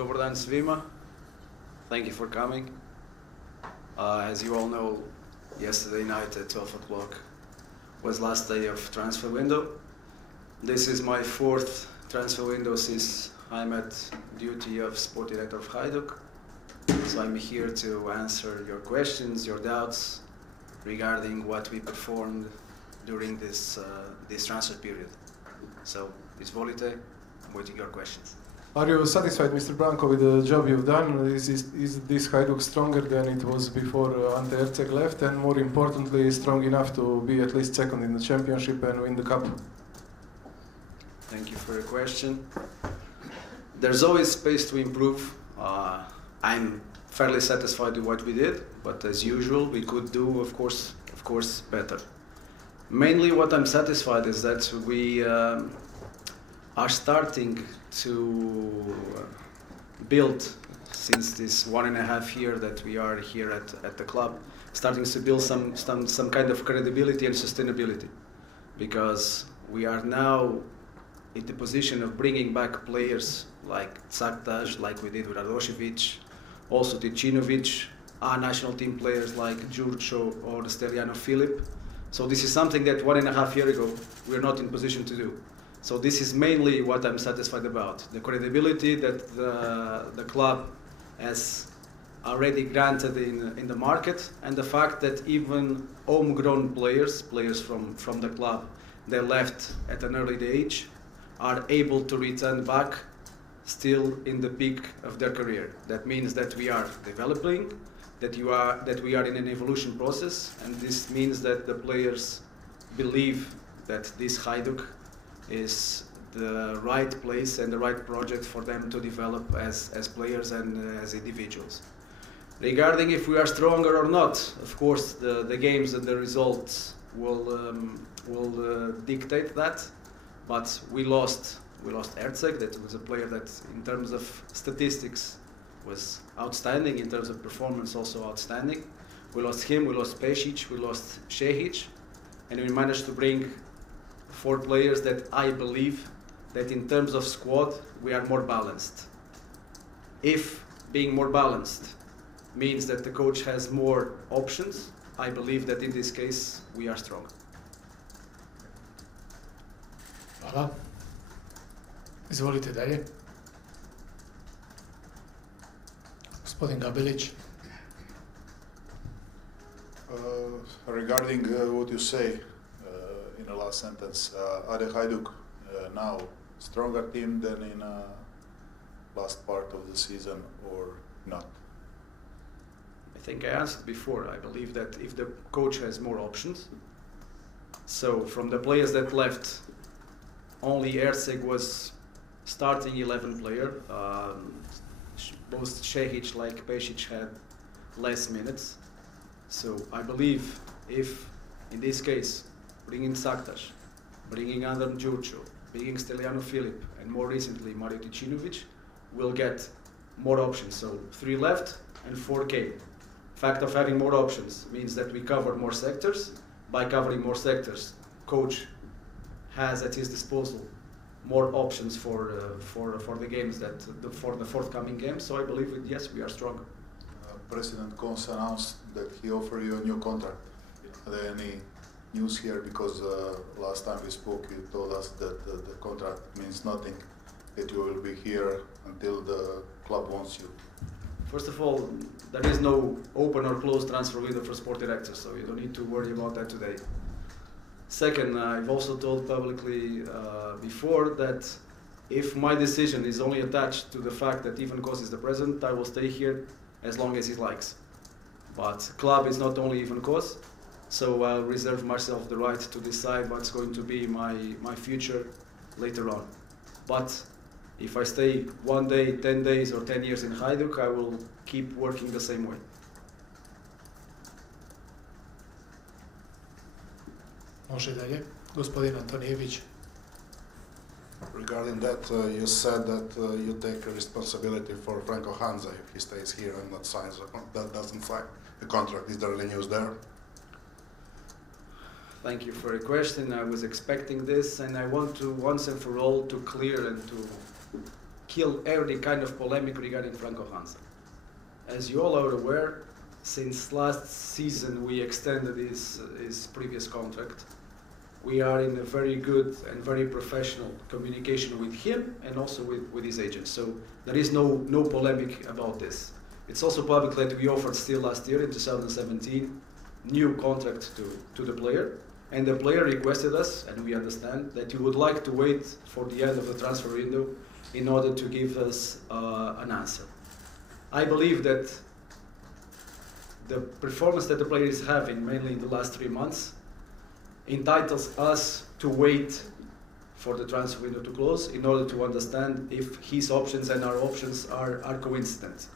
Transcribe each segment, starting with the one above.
Dobar dan svima. Thank you for coming. As you all know, yesterday night at 12 o'clock was last day of transfer window. This is my fourth transfer window since I'm at duty of sport director of Hajduk. So I'm here to answer your questions, your doubts regarding what we performed during this transfer period. So, izvolite, I'm waiting your questions. Are you satisfied, Mr. Branko, with the job you've done? Is this Hajduk stronger than it was before Ante Erceg left, and more importantly, strong enough to be at least second in the championship and win the cup? Thank you for your question. There's always space to improve. I'm fairly satisfied with what we did, but as usual, we could do, of course, better. Mainly, what I'm satisfied is that we are starting to build, since this 1.5 years that we are here at the club, starting to build some kind of credibility and sustainability, because we are now in the position of bringing back players like Caktas, like we did with Radošević, also Ticinovic, our national team players like Đurić or Steliano Filip. So this is something that 1.5 years ago we were not in position to do. So this is mainly what I'm satisfied about, the credibility that the club has already granted in the market, and the fact that even homegrown players from the club that left at an early age are able to return back still in the peak of their career. That means that we are developing, that we are in an evolution process, and this means that the players believe that this Hajduk is the right place and the right project for them to develop as players and as individuals. Regarding if we are stronger or not, of course the games and the results will dictate that, but we lost Erceg. That was a player that in terms of statistics was outstanding, in terms of performance also outstanding. We lost him, we lost Pešić, we lost Šehić, and we managed to bring 4 players that I believe that in terms of squad we are more balanced. If being more balanced means that the coach has more options, I believe that in this case we are strong. Hvala. Izvolite dalje. Gospodin Gabelić. Regarding what you say in the last sentence, are the Hajduk now stronger team than in last part of the season or not? I think I answered before. I believe that if the coach has more options, so from the players that left, only Erceg was starting 11 player. Both Šehić like Pešić had less minutes. So I believe if, in this case, bringing Caktas, bringing Adam Đurić, bringing Steliano Filip, and more recently Mario Ticinovic, will get more options. So 3 left and 4 came. Fact of having more options means that we cover more sectors. By covering more sectors, coach has at his disposal more options for the games for the forthcoming games. So I believe yes, we are stronger. President Kons announced that he offered you a new contract. Are there any news here? Because last time we spoke, you told us that the contract means nothing, that you will be here until the club wants you. First of all, there is no open or closed transfer window for sport directors, so you don't need to worry about that today. Second, I've also told publicly before that if my decision is only attached to the fact that Ivan Kos is the president, I will stay here as long as he likes. But club is not only Ivan Kos, so I'll reserve myself the right to decide what's going to be my future later on. But if I stay 1 day, 10 days or 10 years in Hajduk, I will keep working the same way. Može dalje. Gospodin Antonijević. Regarding that, you said that you take responsibility for Franco Hanza if he stays here and not signs that doesn't sign the contract. Is there any news there? Thank you for your question. I was expecting this, and I want to once and for all to clear and kill every kind of polemic regarding Franco Hansa. As you all are aware, since last season we extended his previous contract. We are in a very good and very professional communication with him and also with his agent. So there is no polemic about this. It's also public that we offered still last year in 2017 new contract to the player, and the player requested us, and we understand that he would like to wait for the end of the transfer window in order to give us an answer. I believe that the performance that the player is having, mainly in the last 3 months, entitles us to wait for the transfer window to close in order to understand if his options and our options are coincident.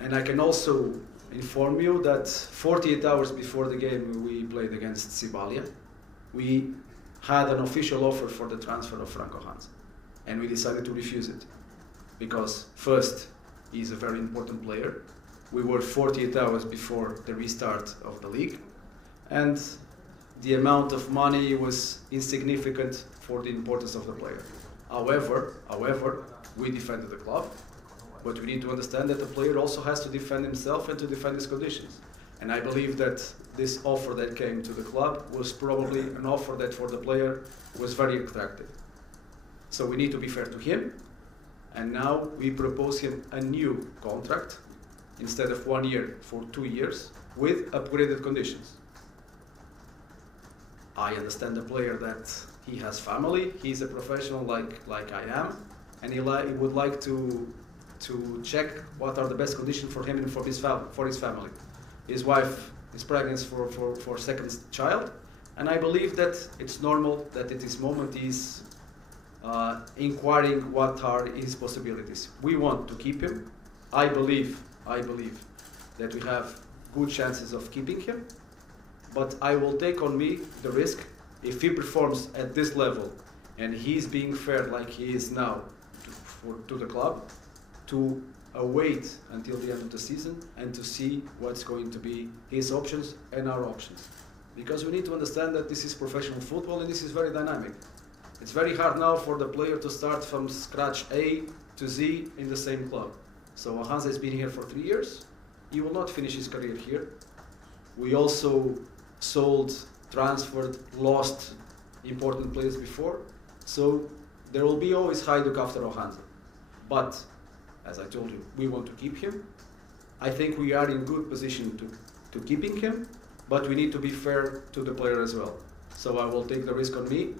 And I can also inform you that 48 hours before the game we played against Cibalia, we had an official offer for the transfer of Franco Hansa, and we decided to refuse it because first, he's a very important player. We were 48 hours before the restart of the league, and the amount of money was insignificant for the importance of the player. However, we defended the club, but we need to understand that the player also has to defend himself and to defend his conditions. And I believe that this offer that came to the club was probably an offer that for the player was very attractive. So we need to be fair to him, and now we propose him a new contract instead of 1 year for 2 years with upgraded conditions. I understand the player that he has family, he's a professional like I am, and he would like to check what are the best conditions for him and for his family. His wife is pregnant for second child, and I believe that it's normal that at this moment he's inquiring what are his possibilities. We want to keep him. I believe that we have good chances of keeping him, but I will take on me the risk if he performs at this level and he's being fair like he is now to the club, to wait until the end of the season and to see what's going to be his options and our options. Because we need to understand that this is professional football and this is very dynamic. It's very hard now for the player to start from scratch A to Z in the same club. So Hansa has been here for 3 years. He will not finish his career here. We also sold, transferred, lost important players before. So there will be always Hajduk after Hansa. But as I told you, we want to keep him. I think we are in good position to keeping him, but we need to be fair to the player as well. So I will take the risk on me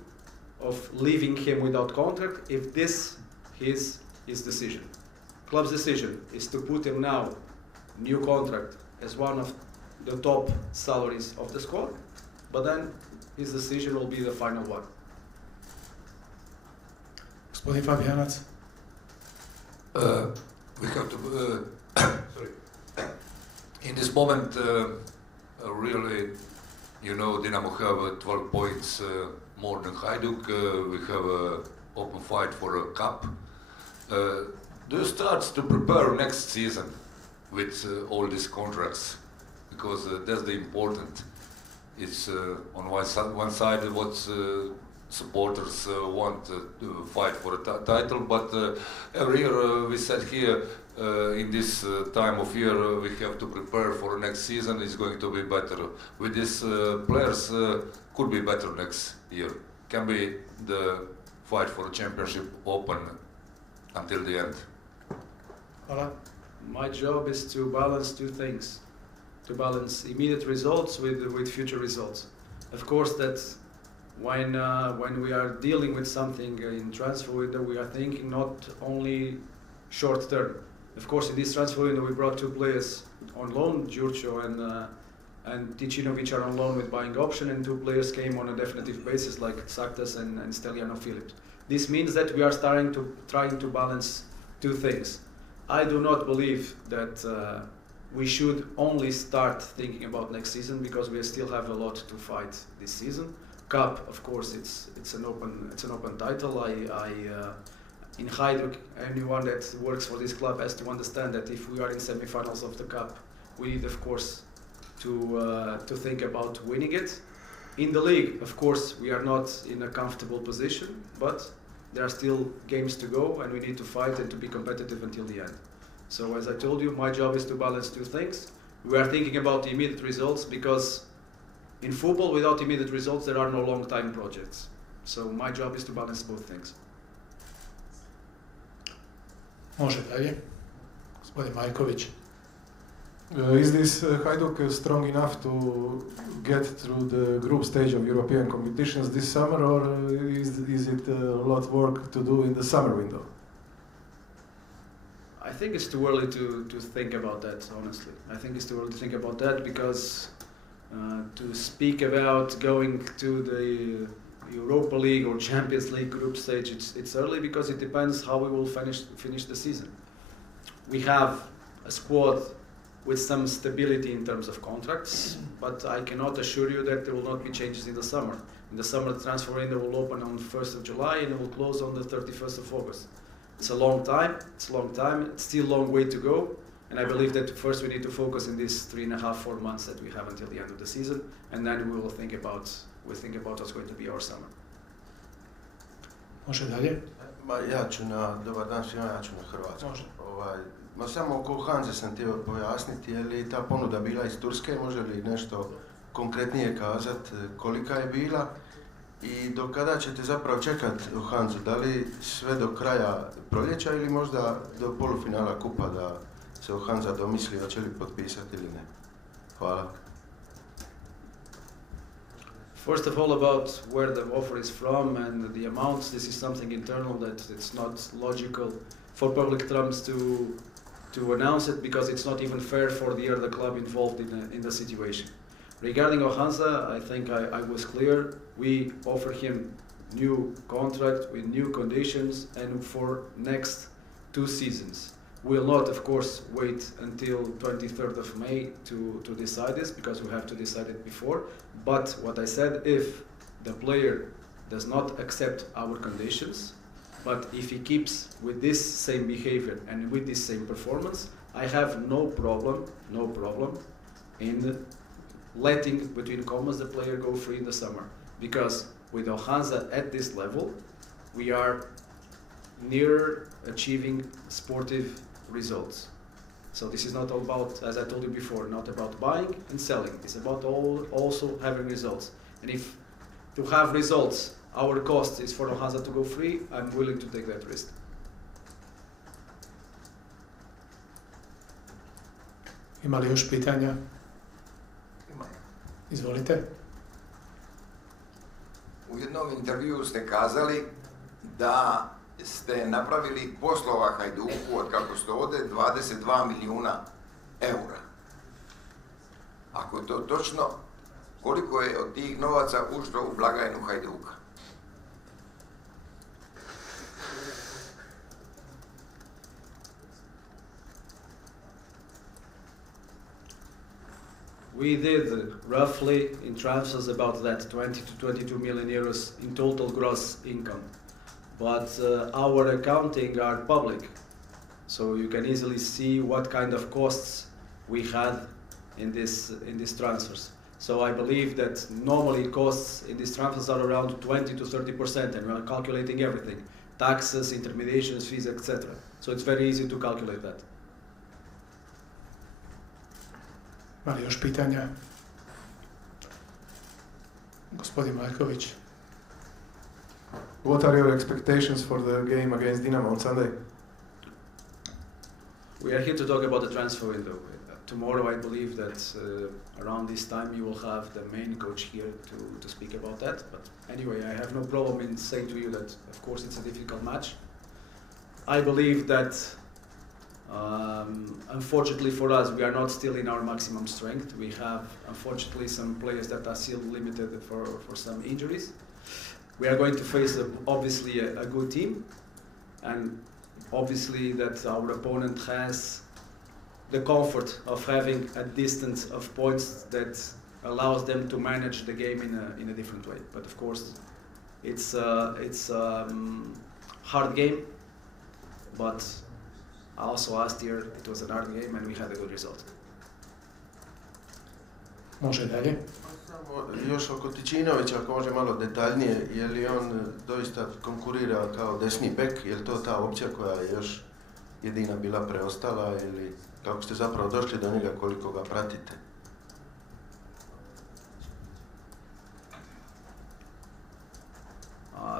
of leaving him without contract if this is his decision. Club's decision is to put him now, new contract, as one of the top salaries of the squad, but then his decision will be the final one. Gospodin Fabijanac. We have to, sorry. In this moment, really, you know, Dinamo have 12 points more than Hajduk. We have an open fight for a cup. Do you start to prepare next season with all these contracts? Because that's the important. It's on one side what supporters want to fight for a title, but every year we said here in this time of year we have to prepare for next season. It's going to be better. With these players could be better next year. Can be the fight for a championship open until the end. Hvala. My job is to balance two things. To balance immediate results with future results. Of course, that when we are dealing with something in transfer window, we are thinking not only short term. Of course, in this transfer window, we brought 2 players on loan, Jurcho and Ticinovic are on loan with buying option, and 2 players came on a definitive basis like Saktas and Steliano Phillips. This means that we are trying to balance 2 things. I do not believe that we should only start thinking about next season because we still have a lot to fight this season. Cup, of course, it's an open title. In Hajduk, anyone that works for this club has to understand that if we are in semi-finals of the cup, we need, of course, to think about winning it. In the league, of course, we are not in a comfortable position, but there are still games to go, and we need to fight and to be competitive until the end. So as I told you, my job is to balance two things. We are thinking about the immediate results because in football, without immediate results, there are no long-time projects. So my job is to balance both things. Može dalje. Gospodin Majković. Is this Hajduk strong enough to get through the group stage of European competitions this summer, or is it a lot of work to do in the summer window? I think it's too early to think about that, honestly. I think it's too early to think about that because to speak about going to the Europa League or Champions League group stage, it's early because it depends how we will finish the season. We have a squad with some stability in terms of contracts, but I cannot assure you that there will not be changes in the summer. In the summer, the transfer window will open on the 1st of July and it will close on the 31st of August. It's a long time, it's still a long way to go, and I believe that first we need to focus in these 3.5-4 months that we have until the end of the season, and then we will think about what's going to be our summer. Može dalje. Ja ću dobar dan svima, ja ću na hrvatskom. Može. Ma samo oko Hanze sam htio pojasniti, je li ta ponuda bila iz Turske, može li nešto konkretnije kazati kolika je bila i do kada ćete zapravo čekati Hanzu, da li sve do kraja proljeća ili možda do polufinala kupa da se Hanza domisli hoće li potpisati ili ne? Hvala. First of all, about where the offer is from and the amounts, this is something internal that it's not logical for public terms to announce it because it's not even fair for the other club involved in the situation. Regarding Ohanza, I think I was clear. We offer him new contract with new conditions and for next 2 seasons. We'll not, of course, wait until 23rd of May to decide this because we have to decide it before. But what I said, if the player does not accept our conditions, but if he keeps with this same behavior and with this same performance, I have no problem in letting, between commas, the player go free in the summer. Because with Ohanza at this level, we are near achieving sportive results. So this is not all about, as I told you before, not about buying and selling. It's about also having results. And if to have results, our cost is for Ohanza to go free, I'm willing to take that risk. Ima li još pitanja? Izvolite. U jednom intervjuu ste kazali da ste napravili poslova Hajduku od kako ste ovdje 22 milijuna eura. Ako je to točno, koliko je od tih novaca ušlo u blagajnu Hajduka? We did roughly in transfers about that 20 to 22 million euros in total gross income. But our accounting are public, so you can easily see what kind of costs we had in these transfers. So I believe that normally costs in these transfers are around 20 to 30%, and we are calculating everything: taxes, intermediations, fees, etc. So it's very easy to calculate that. Ima li još pitanja? Gospodin Majković. What are your expectations for the game against Dinamo on Sunday? We are here to talk about the transfer window. Tomorrow I believe that around this time you will have the main coach here to speak about that. But anyway, I have no problem in saying to you that of course it's a difficult match. I believe that unfortunately for us, we are not still in our maximum strength. We have, unfortunately, some players that are still limited for some injuries. We are going to face, obviously, a good team. And obviously that our opponent has the comfort of having a distance of points that allows them to manage the game in a different way. But of course, it's a hard game. But also last year it was an hard game and we had a good result. Može dalje. Samo još oko Tičinovića, ako može malo detaljnije, je li on doista konkurira kao desni bek, je li to ta opcija koja je još jedina bila preostala ili kako ste zapravo došli do njega, koliko ga pratite?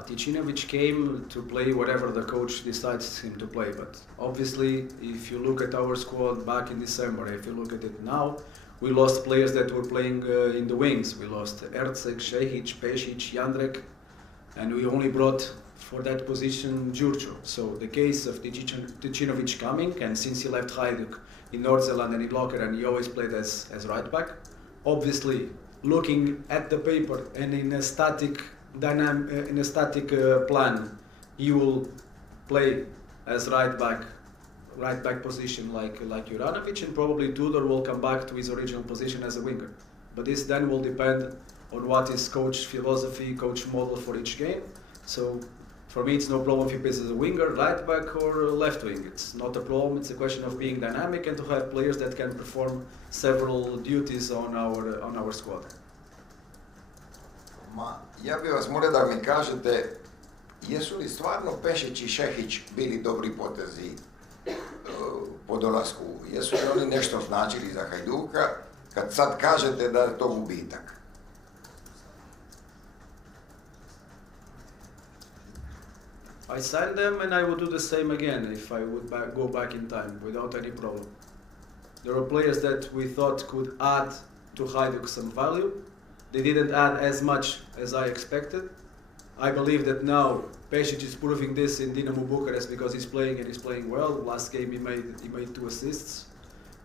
Ticinovic came to play whatever the coach decides him to play, but obviously if you look at our squad back in December, if you look at it now, we lost players that were playing in the wings. We lost Erceg, Šehić, Pešić, Jandrek, and we only brought for that position Đurđo. So the case of Ticinovic coming, and since he left Hajduk in North Zealand and in Lokeren, he always played as right back. Obviously, looking at the paper and in a static plan, he will play as right back position like Juranovic, and probably Tudor will come back to his original position as a winger. But this then will depend on what is coach philosophy, coach model for each game. So for me, it's no problem if he plays as a winger, right back or left wing. It's not a problem. It's a question of being dynamic and to have players that can perform several duties on our squad. Ja bih vas molio da mi kažete, jesu li stvarno Pešić i Šehić bili dobri potezi po dolasku? Jesu li oni nešto značili za Hajduka kad sad kažete da je to gubitak? I signed them and I would do the same again if I would go back in time without any problem. There were players that we thought could add to Hajduk some value. They didn't add as much as I expected. I believe that now Pešić is proving this in Dinamo Bucharest because he's playing and he's playing well. Last game he made 2 assists.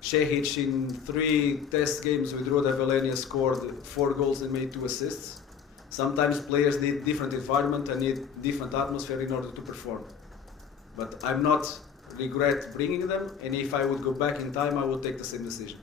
Šehić in 3 test games with Roda Velenje scored 4 goals and made 2 assists. Sometimes players need different environment and need different atmosphere in order to perform. But I'm not regret bringing them, and if I would go back in time, I would take the same decision.